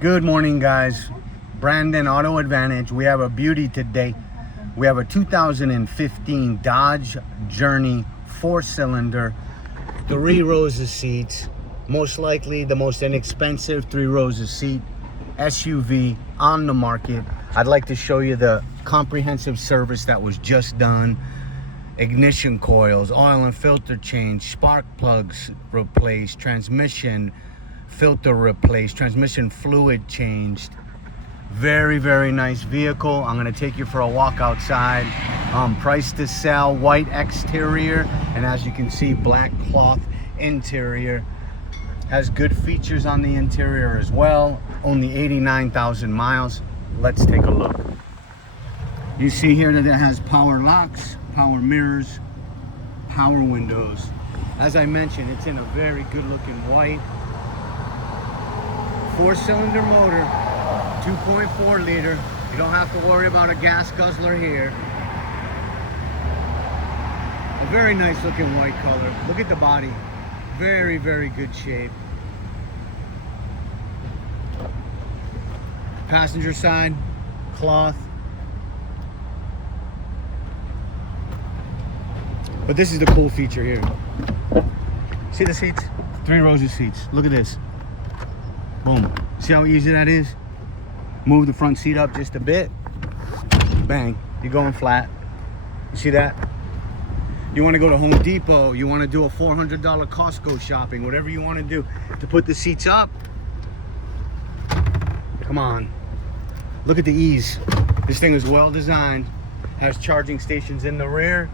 Good morning, guys. Brandon Auto Advantage. We have a beauty today. We have a 2015 Dodge Journey 4-cylinder, 3 rows of seats, most likely the most inexpensive 3 rows of seat SUV on the market. I'd like to show you the comprehensive service that was just done. Ignition coils, oil and filter change, spark plugs replaced, transmission filter replaced, transmission fluid changed. Very, very nice vehicle. I'm going to take you for a walk outside. Price to sell, white exterior, and as you can see, black cloth interior. Has good features on the interior as well. Only 89,000 miles. Let's take a look. You see here that it has power locks, power mirrors, power windows. As I mentioned, it's in a very good looking white 4-cylinder motor, 2.4 liter. You don't have to worry about a gas guzzler here. A very nice looking white color. Look at the body. Very, very good shape. Passenger side, cloth. But this is the cool feature here. See the seats? 3 rows of seats. Look at this. Boom. See how easy that is? Move the front seat up just a bit. Bang. You're going flat. You see that? You want to go to Home Depot. You want to do a $400 Costco shopping. Whatever you want to do to put the seats up. Come on. Look at the ease. This thing is well designed. Has charging stations in the rear.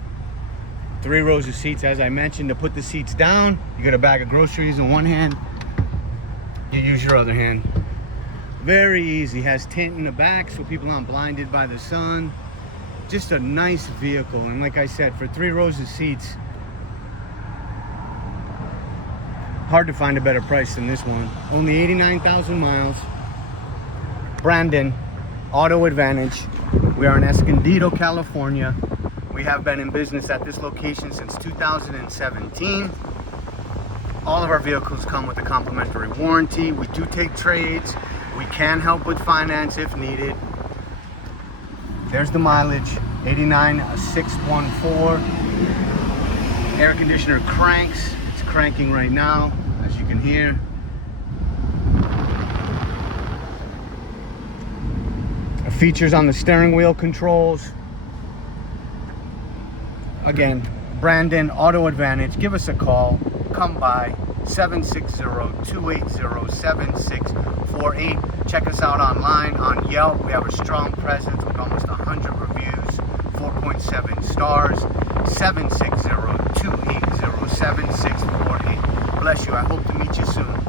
3 rows of seats, as I mentioned. To put the seats down, you got a bag of groceries in one hand. You use your other hand. Very easy. Has tint in the back so people aren't blinded by the sun. Just a nice vehicle, and like I said, for 3 rows of seats, hard to find a better price than this one. Only 89,000 miles. Brandon Auto Advantage. We are in Escondido, California. We have been in business at this location since 2017. All of our vehicles come with a complimentary warranty. We do take trades. We can help with finance if needed. There's the mileage, 89,614. Air conditioner cranks. It's cranking right now, as you can hear. Features on the steering wheel controls. Again, Brandon Auto Advantage. Give us a call. Come by. 760-280-7648. Check us out online on Yelp. We have a strong presence with almost 100 reviews, 4.7 stars. 760-280-7648. Bless you. I hope to meet you soon.